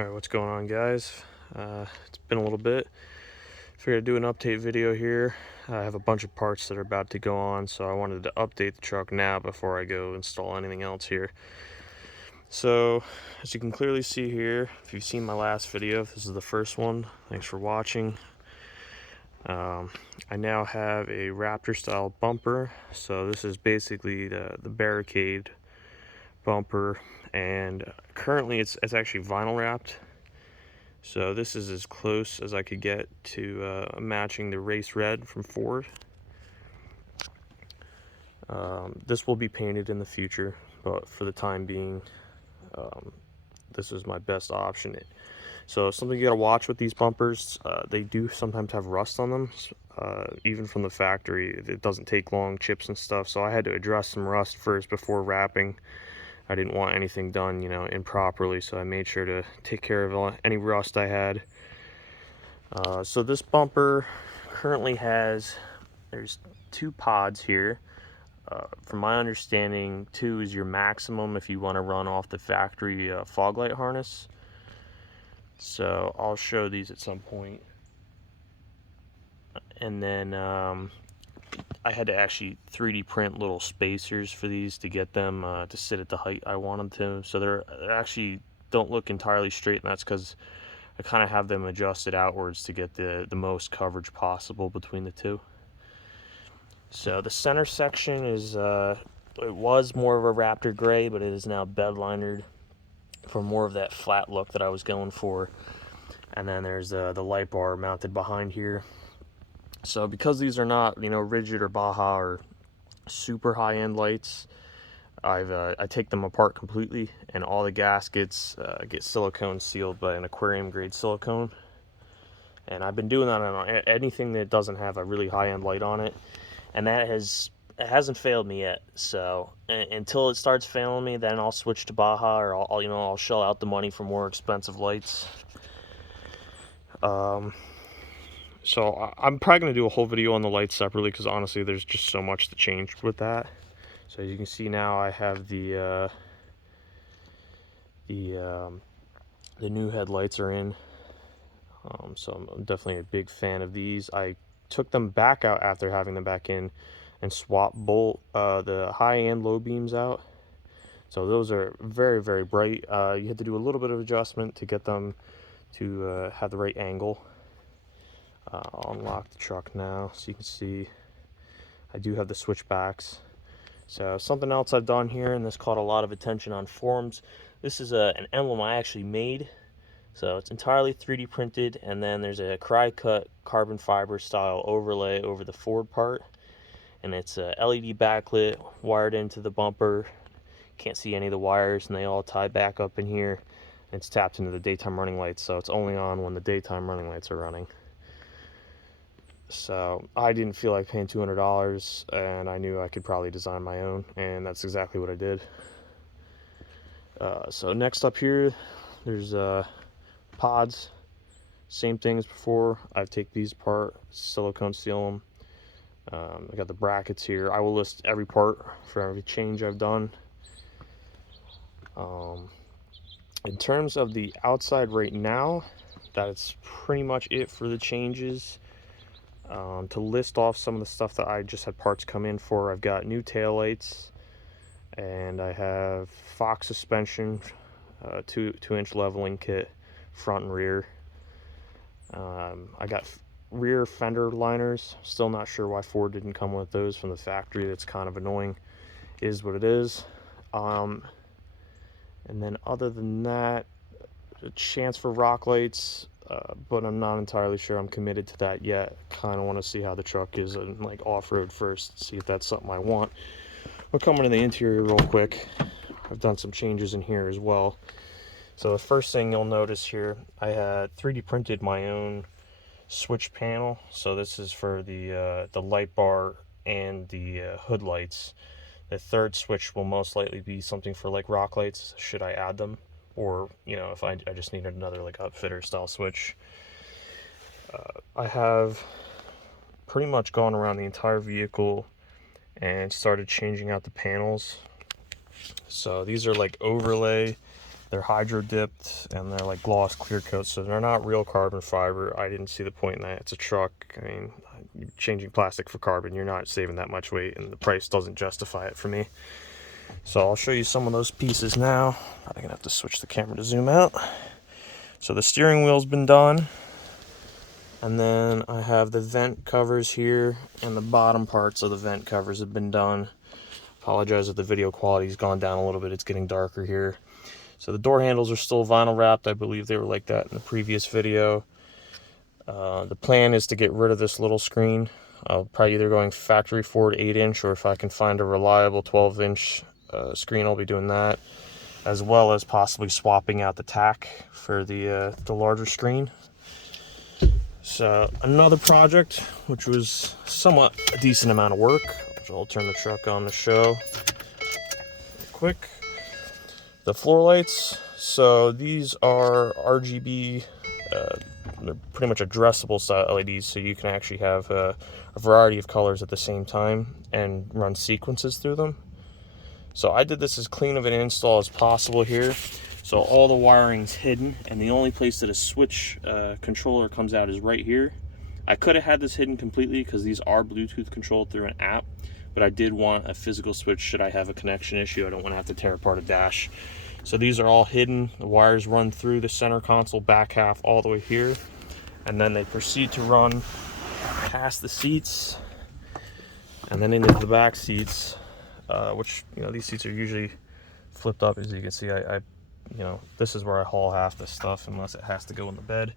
Alright, what's going on, guys? It's been a little bit. Figured I'd do an update video here. I have a bunch of parts that are about to go on, so I wanted to update the truck now before I go install anything else here. So, as you can clearly see here, if you've seen my last video, if this is the first one, thanks for watching. I now have a Raptor style bumper. So this is basically the barricade bumper, and currently it's actually vinyl wrapped. So this is as close as I could get to matching the race red from Ford. This will be painted in the future, but for the time being, this is my best option. So something you gotta watch with these bumpers, they do sometimes have rust on them. Even from the factory, it doesn't take long, chips and stuff. So I had to address some rust first before wrapping. I didn't want anything done, improperly, so I made sure to take care of any rust I had. So this bumper currently there's 2 pods here. From my understanding, 2 is your maximum if you want to run off the factory fog light harness. So I'll show these at some point. And then I had to actually 3D print little spacers for these to get them to sit at the height I want them to. So they actually don't look entirely straight, and that's because I kind of have them adjusted outwards to get the most coverage possible between the 2. So the center section is, it was more of a Raptor gray, but it is now bed linered for more of that flat look that I was going for. And then there's the light bar mounted behind here. So because these are not, rigid or Baja or super high-end lights, I take them apart completely, and all the gaskets get silicone sealed by an aquarium grade silicone. And I've been doing that on anything that doesn't have a really high-end light on it, and it hasn't failed me yet. So until it starts failing me, then I'll switch to Baja, or I'll shell out the money for more expensive lights. So I'm probably going to do a whole video on the lights separately, because honestly there's just so much to change with that. So as you can see now, I have the new headlights are in. So I'm definitely a big fan of these. I took them back out after having them back in and swapped both the high and low beams out. So those are very, very bright. You had to do a little bit of adjustment to get them to have the right angle. I'll unlock the truck now so you can see I do have the switchbacks. So something else I've done here, and this caught a lot of attention on forums, this is an emblem I actually made. So it's entirely 3D printed, and then there's a cry-cut carbon fiber style overlay over the Ford part, and it's a LED backlit wired into the bumper. Can't see any of the wires, and they all tie back up in here. It's tapped into the daytime running lights, so it's only on when the daytime running lights are running. So I didn't feel like paying $200, and I knew I could probably design my own, and that's exactly what I did. So next up here, there's pods. Same thing as before. I take these apart, silicone seal them. I got the brackets here. I will list every part for every change I've done. In terms of the outside right now, that's pretty much it for the changes. To list off some of the stuff that I just had parts come in for, I've got new taillights, and I have Fox suspension, 2-inch leveling kit, front and rear. I got rear fender liners. Still not sure why Ford didn't come with those from the factory. That's kind of annoying. Is what it is. And then other than that, a chance for rock lights, but I'm not entirely sure I'm committed to that yet. Kind of want to see how the truck is in like off-road first, see if that's something I want. We'll come into the interior real quick. I've done some changes in here as well. So the first thing you'll notice here, I had 3D printed my own switch panel. So this is for the light bar and the hood lights. The third switch will most likely be something for like rock lights, should I add them, or if I just needed another like upfitter style switch. I have pretty much gone around the entire vehicle and started changing out the panels. So these are like overlay They're hydro dipped and they're like gloss clear coat, so they're not real carbon fiber. I didn't see the point in that. It's a truck. I mean, changing plastic for carbon, you're not saving that much weight, and the price doesn't justify it for me. So I'll show you some of those pieces now. Probably gonna have to switch the camera to zoom out. So the steering wheel's been done, and then I have the vent covers here, and the bottom parts of the vent covers have been done. Apologize if the video quality's gone down a little bit. It's getting darker here. So the door handles are still vinyl wrapped. I believe they were like that in the previous video. The plan is to get rid of this little screen. I'll probably either going factory forward 8-inch, or if I can find a reliable 12-inch screen, I'll be doing that, as well as possibly swapping out the tack for the larger screen. So another project, which was somewhat a decent amount of work, which I'll turn the truck on to show quick. The floor lights, so these are RGB, they're pretty much addressable style LEDs, so you can actually have a variety of colors at the same time and run sequences through them. So I did this as clean of an install as possible here. So all the wiring's hidden, and the only place that a switch controller comes out is right here. I could have had this hidden completely because these are Bluetooth controlled through an app, but I did want a physical switch should I have a connection issue. I don't want to have to tear apart a dash. So these are all hidden. The wires run through the center console back half all the way here, and then they proceed to run past the seats and then into the back seats, which, you know, these seats are usually flipped up. As you can see, you know, this is where I haul half this stuff unless it has to go in the bed.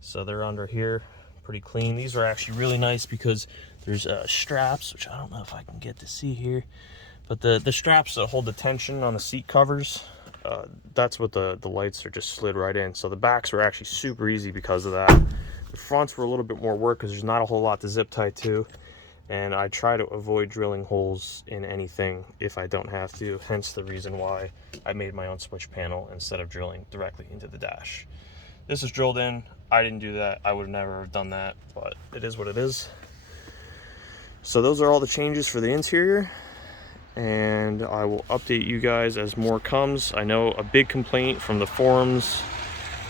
So they're under here, pretty clean. These are actually really nice because there's straps, which I don't know if I can get to see here, but the straps that hold the tension on the seat covers, that's what the lights are just slid right in. So the backs were actually super easy because of that. The fronts were a little bit more work because there's not a whole lot to zip tie to, and I try to avoid drilling holes in anything if I don't have to, hence the reason why I made my own switch panel instead of drilling directly into the dash. This is drilled in. I didn't do that. I would never have done that, but it is what it is. So those are all the changes for the interior, and I will update you guys as more comes. I know a big complaint from the forums,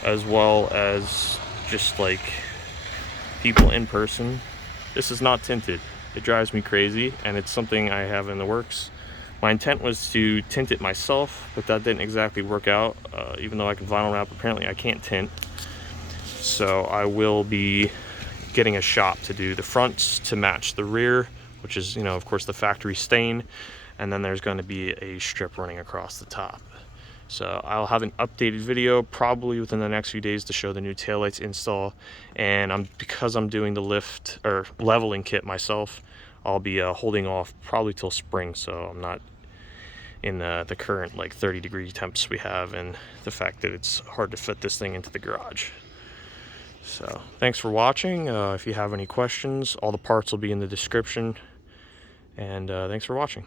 as well as just like people in person, this is not tinted. It drives me crazy, and it's something I have in the works. My intent was to tint it myself, but that didn't exactly work out. Even though I can vinyl wrap, apparently I can't tint. So I will be getting a shop to do the fronts to match the rear, which is, you know, of course, the factory stain. And then there's going to be a strip running across the top. So I'll have an updated video probably within the next few days to show the new taillights install. And because I'm doing the lift or leveling kit myself, I'll be holding off probably till spring, so I'm not in the current like 30-degree temps we have, and the fact that it's hard to fit this thing into the garage. So thanks for watching. If you have any questions, all the parts will be in the description, and thanks for watching.